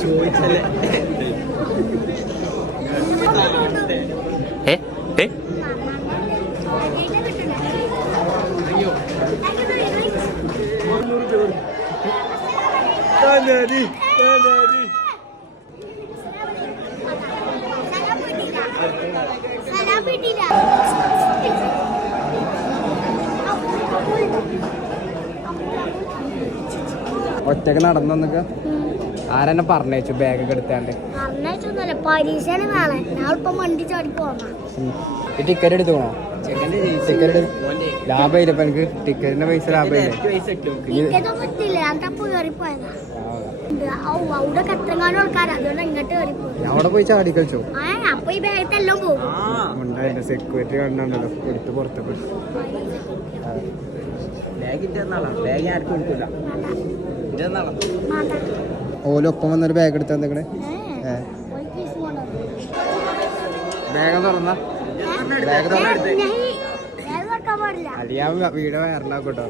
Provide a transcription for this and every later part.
ചോദിച്ചല്ലേ ഒറ്റക്ക് നടന്നു വന്നിക്ക ആരെന്നെ പറഞ്ഞേച്ചു ബാഗൊക്കെ എടുത്താണ്ട് ടിക്കറ്റ് എടുത്തോണോ ടിക്കറ്റ് ലാഭമില്ല ഇപ്പൊ എനിക്ക് ടിക്കറ്റിന്റെ പൈസ ലാഭമില്ല അവിടെ പോയി ചാടി കളിച്ചോ ഉണ്ടായില്ല സെക്യൂരിറ്റി കണ്ടോ എടുത്ത് പുറത്തേക്ക് ഓലൊപ്പം വന്നൊരു ബാഗ് എടുത്ത് തന്നേക്കണേ ബാഗ് തുറന്ന ബാഗ് തുറന്നെടുത്ത് അല്ല ഞാൻ വീട് വയറിലാക്കോട്ടോ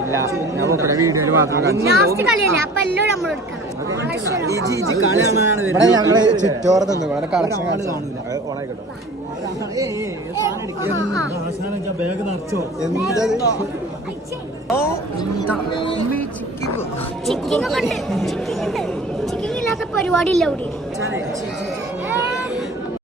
ഇല്ല ഞാൻ പൊക്കടെ വീഡിയോയില് മാത്രം ഇവിടെ ഞങ്ങള് ചുറ്റോറ തന്നു ഇവിടെ കളക്ഷൻ ഓണായിക്കോട്ടോ ചിക്കിങ് ഇല്ലാത്ത പരിപാടി ഇല്ല ഇവിടെ